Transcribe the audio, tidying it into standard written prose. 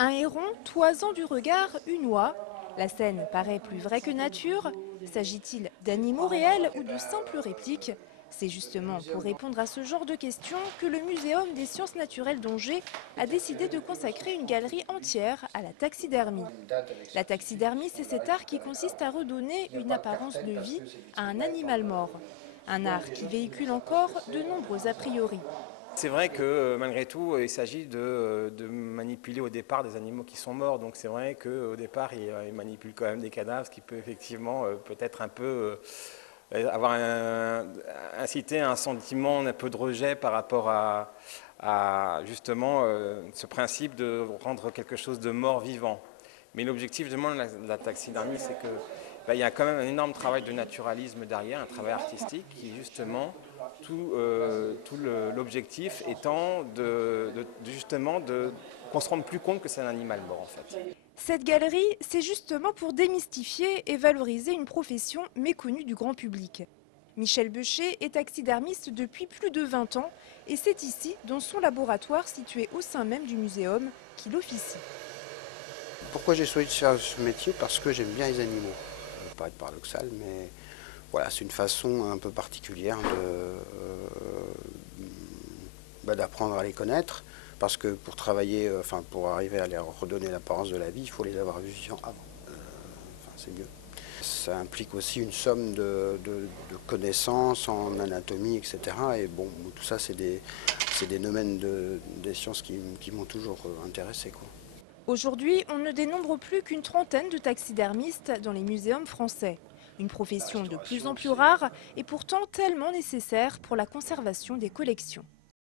Un héron toisant du regard une oie. La scène paraît plus vraie que nature. S'agit-il d'animaux réels ou de simples répliques? C'est justement pour répondre à ce genre de questions que le Muséum des sciences naturelles d'Angers a décidé de consacrer une galerie entière à la taxidermie. La taxidermie, c'est cet art qui consiste à redonner une apparence de vie à un animal mort. Un art qui véhicule encore de nombreux a priori. C'est vrai que malgré tout, il s'agit de manipuler au départ des animaux qui sont morts. Donc c'est vrai qu'au départ, il manipule quand même des cadavres, ce qui peut effectivement peut-être un peu inciter à un sentiment un peu de rejet par rapport à justement ce principe de rendre quelque chose de mort vivant. Mais l'objectif justement de la taxidermie, c'est que il y a quand même un énorme travail de naturalisme derrière, un travail artistique qui justement l'objectif étant justement qu'on se rende plus compte que c'est un animal mort en fait. Cette galerie, c'est justement pour démystifier et valoriser une profession méconnue du grand public. Michel Beucher est taxidermiste depuis plus de 20 ans et c'est ici, dans son laboratoire situé au sein même du muséum, qu'il officie. Pourquoi j'ai choisi de faire ce métier? Parce que j'aime bien les animaux. Ça peut paraître paradoxal, mais voilà, c'est une façon un peu particulière d'apprendre à les connaître. Parce que pour travailler, pour arriver à leur redonner l'apparence de la vie, il faut les avoir vus vivants avant. C'est mieux. Ça implique aussi une somme de connaissances en anatomie, etc. Et bon, tout ça, c'est des domaines des sciences qui m'ont toujours intéressé, quoi. Aujourd'hui, on ne dénombre plus qu'une trentaine de taxidermistes dans les muséums français. Une profession de plus en plus rare et pourtant tellement nécessaire pour la conservation des collections.